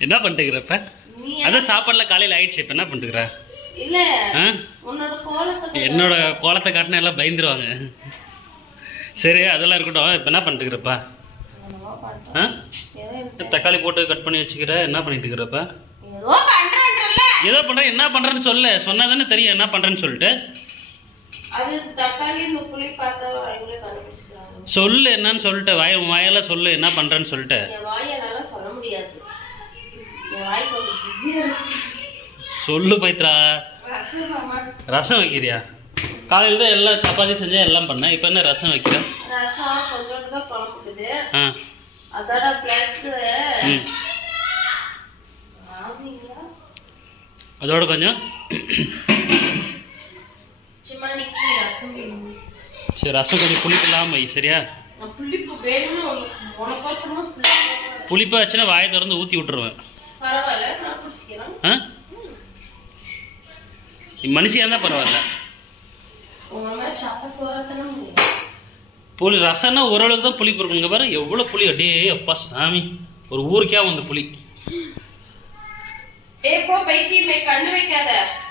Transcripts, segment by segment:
என்ன பண்ணிட்டுக்கிறப்ப அதான் சாப்பாடுல காலையில் ஆயிடுச்சு இப்போ என்ன பண்ணிட்டுக்கிற என்னோட கோலத்தை காட்டினா எல்லாம் பயந்துருவாங்க. சரி அதெல்லாம் இருக்கட்டும். இப்போ என்ன பண்ணிட்டுக்கிறப்பா. ஆ? தக்காளி போட்டு கட் பண்ணி வச்சுக்கிற என்ன பண்ணிட்டு இருக்கிறப்ப ஏதோ பண்றேன்றல ஏதோ பண்ணுற என்ன பண்ணுறேன்னு சொல்லு சொன்னா தானே தெரியும் என்ன பண்ணுறேன்னு சொல்லிட்டு. அது தக்காளி இந்த புளி பார்த்தா அவங்களே கண்டுபிடிச்சிக்கிறாங்க சொல்லு என்னன்னு சொல்லிட்டு. வாய வாயெல்லாம் சொல்லு என்ன பண்ணுறேன்னு சொல்லிட்டு. என் சொல்ல முடியாது. என் வாய் கொஞ்சம் பிஸியா இருக்கு. சொல்லு பைத்ரா ரசம் வைக்கிறியா? காலையில் தான் எல்லாம் சப்பாத்தி செஞ்சேன் எல்லாம் பண்ணேன் இப்போ என்ன ரசம் வைக்கிற? ரசம் கொஞ்சோண்டு தான் குழம்புக்குது ஆ. அதோட பிளஸ் அதோட கொஞ்சம் சும்மா நிக்கி ரசம் வேணும். சரி ரசம் கொஞ்சம் புளிப்பில்லாம வை சரியா? புளிப்பு வச்சுன்னா வாயை திறந்து ஊற்றி விட்டுருவேன். ஆ? மனுஷியாக இருந்தால் பரவாயில்ல. புளி ரசம்னா ஓரளவுக்கு தான் புளிப்பு இருக்குங்க பாரு எவ்வளோ புளி? அடே அப்பா சாமி. ஒரு ஊருக்கே வந்து புளி.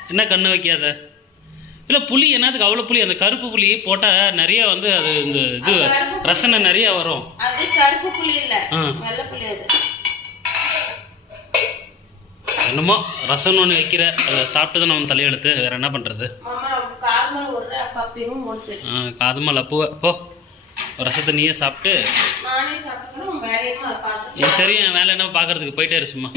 என்ன கண்ணு வைக்காத? இல்லை புளி என்னத்துக்கு அவ்வளோ புளி அந்த கருப்பு புளி போட்டால் நிறைய வந்து அது இந்த இது ரசனை நிறைய வரும். அது கருப்பு புளி இல்ல. வெள்ளை புளி அது. என்னமோ ரசம்னு ஒன்று வைக்கிற அதை சாப்பிட்டு தான் நம்ம தலையெழுத்து. வேற என்ன பண்ணுறது மாமா கார்மல் ஒரு அப்பா பெரும் மோசு காதுமல்ல பூ. ரசத்தை நீயே சாப்பிட்டு. எனக்கு தெரியும் என் வேலை என்ன பார்க்கறதுக்கு போயிட்டே இரு சும்மா.